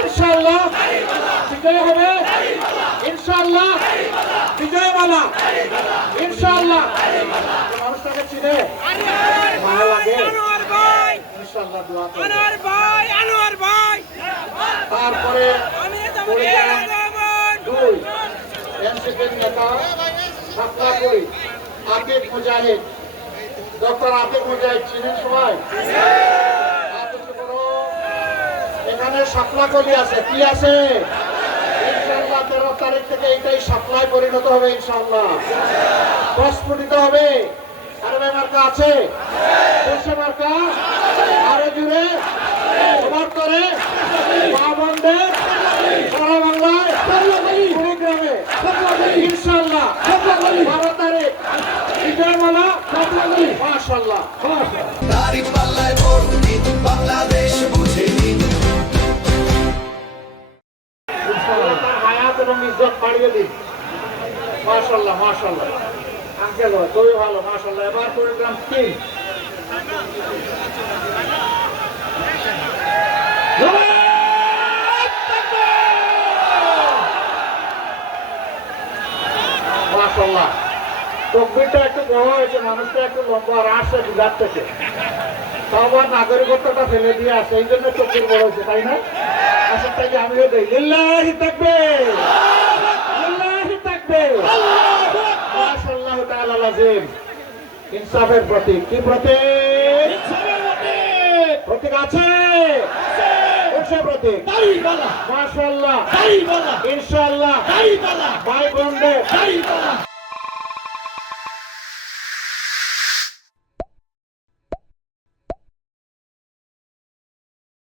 ইনশাআল্লাহ ইনশাআল্লাহ বিজয় হবে ইনশাআল্লাহ বিজয়মালা ইনশাআল্লাহ মানুষটাকে চিনে ভালো লাগে ইনশাআল্লাহ দোয়া করব আনোয়ার ভাই তারপরে দুই এনসিপির নেতা সাতলা করি আতিক মুজাহিদ ডক্টর আতিক মুজাহিদ চিনেন সবাই এখানে সাপলা কলি আছে কি আছে ইনশাআল্লাহ 13 তারিখ থেকে এইটাই সাপলায় পরিণত হবে ইনশাআল্লাহ প্রস্ফুটিত হবে আরে মার্কা আছে দেশে মার্কা আরো জুড়ে সবার করে মা বন্ধে সারা বাংলায় কুড়িগ্রামে ইনশাআল্লাহ 12 তারিখ বিজয়মালা মাশাআল্লাহ দাঁড়িপাল্লায় ভোট দিন, বাংলাদেশ বুঝে নিন। তার হায়াত এবং ইজ্জত বাড়িয়ে দিন মাশাআল্লাহ মাশাআল্লাহ আঙ্কেল খুবই ভালো মাশাআল্লাহ এবার কুড়িগ্রাম টিম মাশাআল্লাহ তকবিরটা একটু বড় হয়েছে মানুষটা একটু লম্বা আর আসছে বিরাট থেকে সবার নাগরিকত্বটা ফেলে দিয়ে আসে এই জন্য তকবির বড় হয়েছে তাই না আসলে আমিও দেই লিল্লাহি তাকবীর লিল্লাহি তাকবীর মাশাআল্লাহ তাআলা লাজিম ইনসাফের প্রতীক কি প্রতীক ইনসাফের প্রতীক প্রতীক আছে কোন প্রতীক দাড়িওয়ালা মাশাআল্লাহ দাড়িওয়ালা ইনশাআল্লাহ দাড়িওয়ালা ভাই বোনদের দাড়িওয়ালা